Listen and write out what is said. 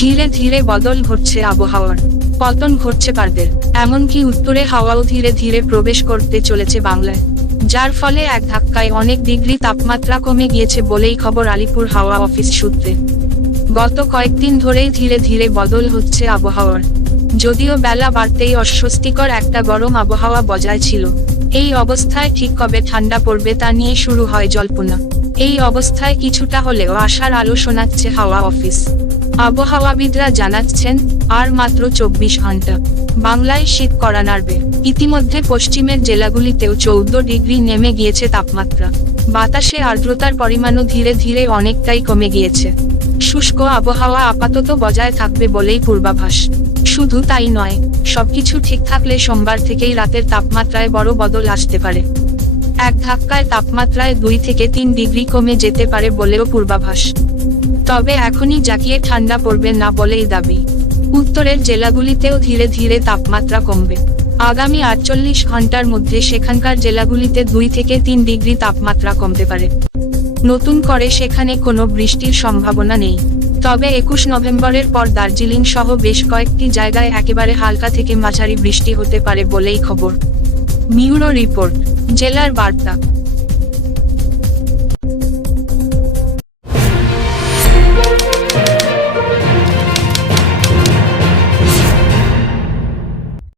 ধীরে ধীরে বদল ঘটছে আবহাওয়ার। পতন ঘটছে পারদের। এমনকি উত্তরে হাওয়াও ধীরে ধীরে প্রবেশ করতে চলেছে বাংলায়। যার ফলে এক ধাক্কায় অনেক ডিগ্রি তাপমাত্রা কমে গিয়েছে বলেই খবর আলিপুর হাওয়া অফিস সূত্রে। গত কয়েকদিন ধরেই ধীরে ধীরে বদল হচ্ছে আবহাওয়ার। যদিও বেলা বাড়তেই অস্বস্তিকর একটা গরম আবহাওয়া বজায় ছিল। এই অবস্থায় ঠিক কবে ঠান্ডা পড়বে তা নিয়ে শুরু হয় জল্পনা। এই অবস্থায় কিছুটা হলেও আশার আলো শোনাচ্ছে হাওয়া অফিস। আবহাওয়াবিদরা জানাচ্ছেন, আর মাত্র চব্বিশ ঘণ্টা বাংলায় শীত করা নাড়বে। ইতিমধ্যে পশ্চিমের জেলাগুলিতেও চৌদ্দ ডিগ্রি নেমে গিয়েছে তাপমাত্রা। বাতাসে আর্দ্রতার পরিমাণও ধীরে ধীরে অনেকটাই কমে গিয়েছে। শুষ্ক আবহাওয়া আপাতত বজায় থাকবে বলেই পূর্বাভাস। শুধু তাই নয়, সবকিছু ঠিক থাকলে সোমবার থেকেই রাতের তাপমাত্রায় বড় বদল আসতে পারে। এক ধাক্কায় তাপমাত্রায় দুই থেকে তিন ডিগ্রি কমে যেতে পারে বলেও পূর্বাভাস। তবে এখনই জাকিয়ে ঠান্ডা পড়বে না বলেই দাবি। উত্তরের জেলাগুলিতেও ধীরে ধীরে তাপমাত্রা কমবে। আগামী আটচল্লিশ ঘণ্টার মধ্যে সেখানকার জেলাগুলিতে দুই থেকে তিন ডিগ্রি তাপমাত্রা কমতে পারে। নতুন করে সেখানে কোনো বৃষ্টির সম্ভাবনা নেই। তবে একুশ নভেম্বরের পর দার্জিলিং সহ বেশ কয়েকটি জায়গায় একেবারে হালকা থেকে মাঝারি বৃষ্টি হতে পারে বলেই খবর। মিউরো রিপোর্ট জেলার বার্তা।